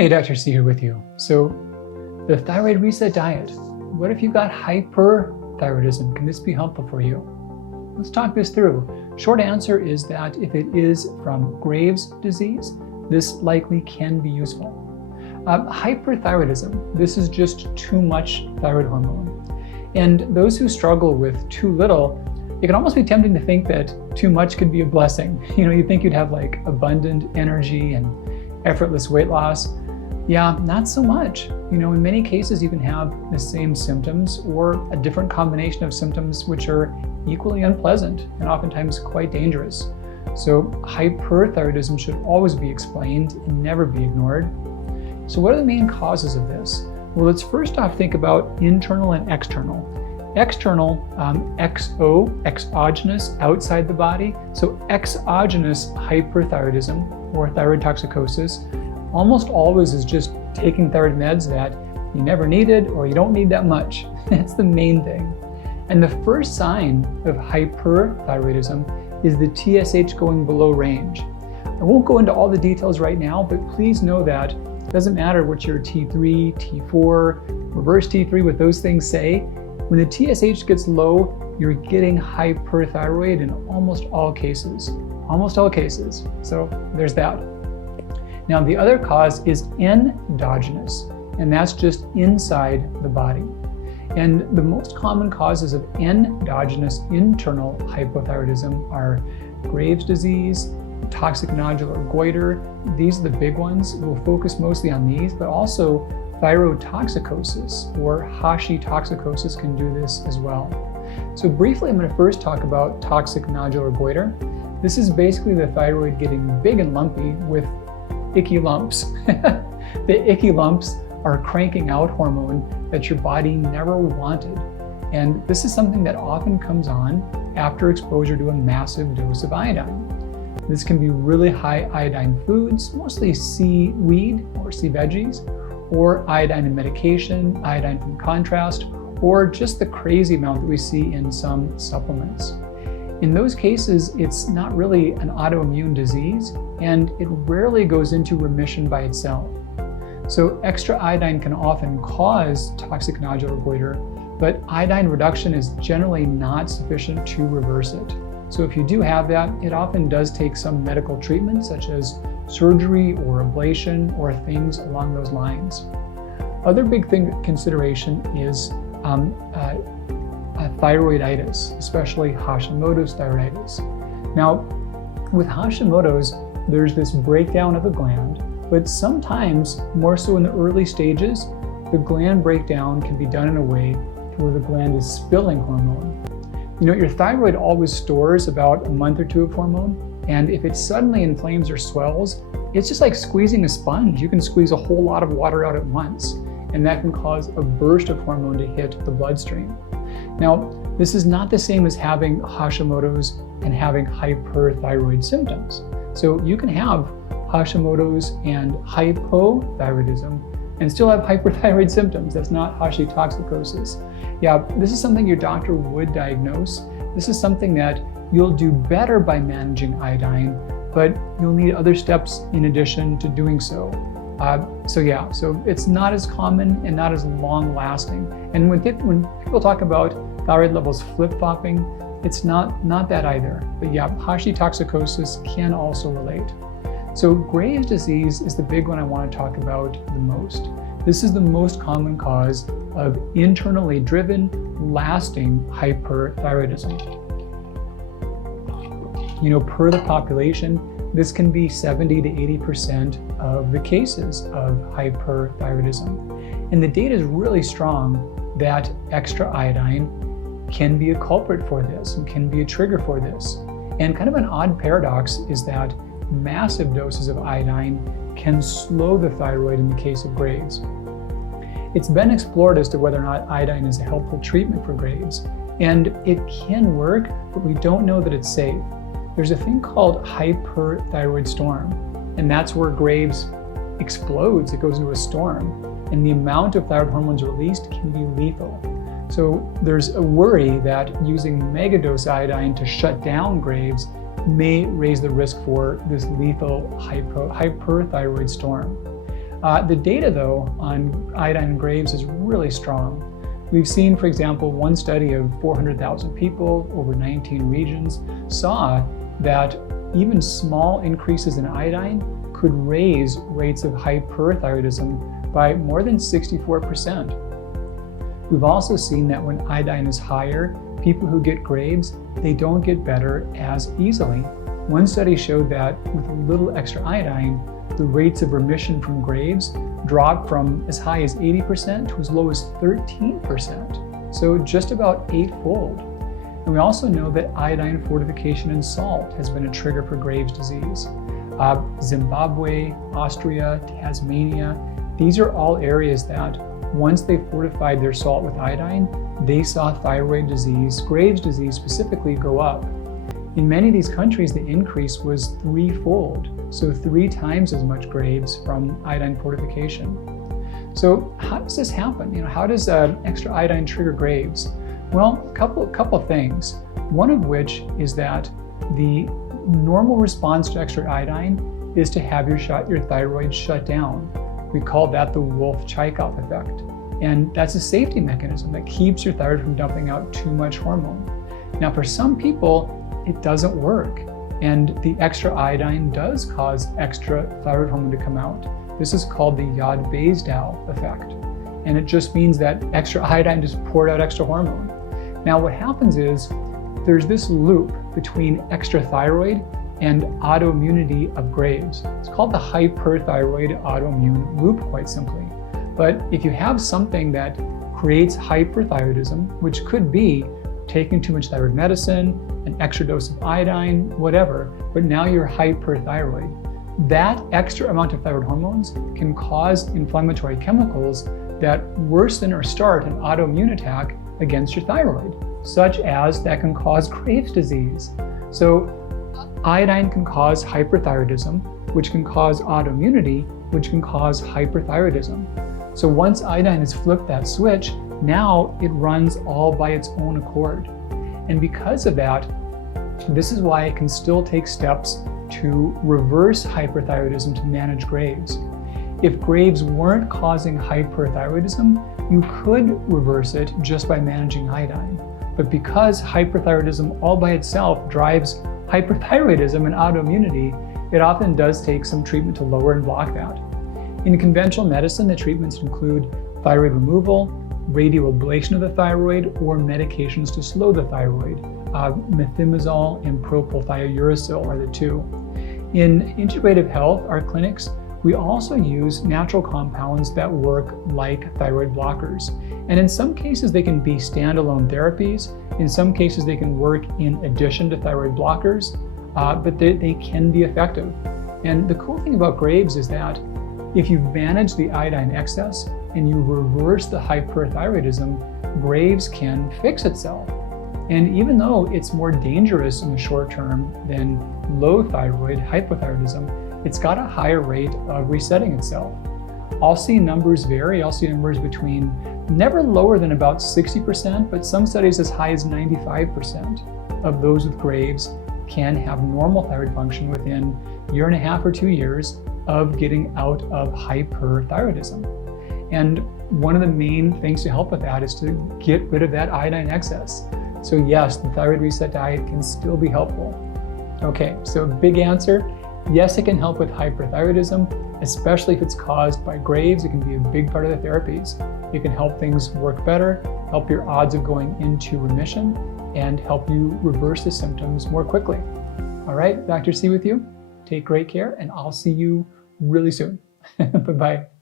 Hey, Dr. C here with you. So, the thyroid reset diet. What if you got hyperthyroidism? Can this be helpful for you? Let's talk this through. Short answer is that if it is from Graves' disease, this likely can be useful. Hyperthyroidism, this is just too much thyroid hormone. And those who struggle with too little, it can almost be tempting to think that too much could be a blessing. You think you'd have like abundant energy and effortless weight loss. Yeah, not so much. In many cases you can have the same symptoms or a different combination of symptoms which are equally unpleasant and oftentimes quite dangerous. So hyperthyroidism should always be explained and never be ignored. So what are the main causes of this? Well, let's first off think about internal and external. External, exogenous, outside the body. So exogenous hyperthyroidism or thyroid toxicosis almost always is just taking thyroid meds that you never needed or you don't need that much. That's the main thing. And the first sign of hyperthyroidism is the TSH going below range. I won't go into all the details right now, but please know that it doesn't matter what your T3, T4, reverse T3, what those things say. When the TSH gets low, you're getting hyperthyroid in almost all cases. Almost all cases. So there's that. Now the other cause is endogenous, and that's just inside the body. And the most common causes of endogenous internal hypothyroidism are Graves' disease, toxic nodular goiter. These are the big ones. We'll focus mostly on these, but also thyrotoxicosis or Hashimotoxicosis can do this as well. So briefly, I'm going to first talk about toxic nodular goiter. This is basically the thyroid getting big and lumpy with icky lumps. The icky lumps are cranking out hormone that your body never wanted. And this is something that often comes on after exposure to a massive dose of iodine. This can be really high iodine foods, mostly seaweed or sea veggies, or iodine in medication, iodine from contrast, or just the crazy amount that we see in some supplements. In those cases, it's not really an autoimmune disease, and it rarely goes into remission by itself. So extra iodine can often cause toxic nodular goiter, but iodine reduction is generally not sufficient to reverse it. So if you do have that, it often does take some medical treatment, such as surgery or ablation or things along those lines. Other big consideration is thyroiditis, especially Hashimoto's thyroiditis. Now, with Hashimoto's, there's this breakdown of the gland, but sometimes, more so in the early stages, the gland breakdown can be done in a way where the gland is spilling hormone. Your thyroid always stores about a month or two of hormone, and if it suddenly inflames or swells, it's just like squeezing a sponge. You can squeeze a whole lot of water out at once, and that can cause a burst of hormone to hit the bloodstream. Now, this is not the same as having Hashimoto's and having hyperthyroid symptoms. So you can have Hashimoto's and hypothyroidism and still have hyperthyroid symptoms. That's not Hashimotoxicosis. Yeah, this is something your doctor would diagnose. This is something that you'll do better by managing iodine, but you'll need other steps in addition to doing so. So it's not as common and not as long lasting. And when people talk about thyroid levels flip-flopping, it's not that either. But yeah, Hashimotoxicosis can also relate. So Graves' disease is the big one I want to talk about the most. This is the most common cause of internally driven, lasting hyperthyroidism. Per the population, this can be 70 to 80% of the cases of hyperthyroidism. And the data is really strong that extra iodine can be a culprit for this and can be a trigger for this. And kind of an odd paradox is that massive doses of iodine can slow the thyroid in the case of Graves'. It's been explored as to whether or not iodine is a helpful treatment for Graves', and it can work, but we don't know that it's safe. There's a thing called hyperthyroid storm, and that's where Graves' explodes. It goes into a storm, and the amount of thyroid hormones released can be lethal. So there's a worry that using megadose iodine to shut down Graves' may raise the risk for this lethal hyperthyroid storm. The data, though, on iodine in Graves is really strong. We've seen, for example, one study of 400,000 people over 19 regions saw that even small increases in iodine could raise rates of hyperthyroidism by more than 64%. We've also seen that when iodine is higher, people who get Graves, they don't get better as easily. One study showed that with a little extra iodine, the rates of remission from Graves dropped from as high as 80% to as low as 13%, so just about 8-fold. And we also know that iodine fortification in salt has been a trigger for Graves' disease. Zimbabwe, Austria, Tasmania, these are all areas that once they fortified their salt with iodine, they saw thyroid disease, Graves' disease specifically, go up. In many of these countries, the increase was 3-fold, so 3 times as much Graves from iodine fortification. So how does this happen? How does extra iodine trigger Graves? Well, a couple things. One of which is that the normal response to extra iodine is to have your thyroid shut down. We call that the Wolff-Chaikoff effect. And that's a safety mechanism that keeps your thyroid from dumping out too much hormone. Now, for some people, it doesn't work. And the extra iodine does cause extra thyroid hormone to come out. This is called the Yod-Basedow effect. And it just means that extra iodine just poured out extra hormone. Now, what happens is there's this loop between extra thyroid and autoimmunity of Graves. It's called the hyperthyroid autoimmune loop, quite simply. But if you have something that creates hyperthyroidism, which could be taking too much thyroid medicine, an extra dose of iodine, whatever, but now you're hyperthyroid, that extra amount of thyroid hormones can cause inflammatory chemicals that worsen or start an autoimmune attack against your thyroid, such as that can cause Graves' disease. So iodine can cause hyperthyroidism, which can cause autoimmunity, which can cause hyperthyroidism. So once iodine has flipped that switch, now it runs all by its own accord. And because of that, this is why it can still take steps to reverse hyperthyroidism to manage Graves. If Graves weren't causing hyperthyroidism, you could reverse it just by managing iodine. But because hyperthyroidism all by itself drives hyperthyroidism and autoimmunity, it often does take some treatment to lower and block that. In conventional medicine, the treatments include thyroid removal, radioablation of the thyroid, or medications to slow the thyroid. Methimazole and propylthiouracil are the two. In integrative health, our clinics, we also use natural compounds that work like thyroid blockers. And in some cases, they can be standalone therapies. In some cases, they can work in addition to thyroid blockers, but they can be effective. And the cool thing about Graves is that if you manage the iodine excess and you reverse the hyperthyroidism, Graves can fix itself. And even though it's more dangerous in the short term than low thyroid hypothyroidism, it's got a higher rate of resetting itself. I'll see numbers vary. I'll see numbers between never lower than about 60%, but some studies as high as 95% of those with Graves can have normal thyroid function within a year and a half or 2 years of getting out of hyperthyroidism. And one of the main things to help with that is to get rid of that iodine excess. So yes, the thyroid reset diet can still be helpful. Okay, so big answer, yes, it can help with hyperthyroidism, especially if it's caused by Graves. It can be a big part of the therapies. It can help things work better, help your odds of going into remission, and help you reverse the symptoms more quickly. All right, Dr. C with you. Take great care, and I'll see you really soon. Bye-bye.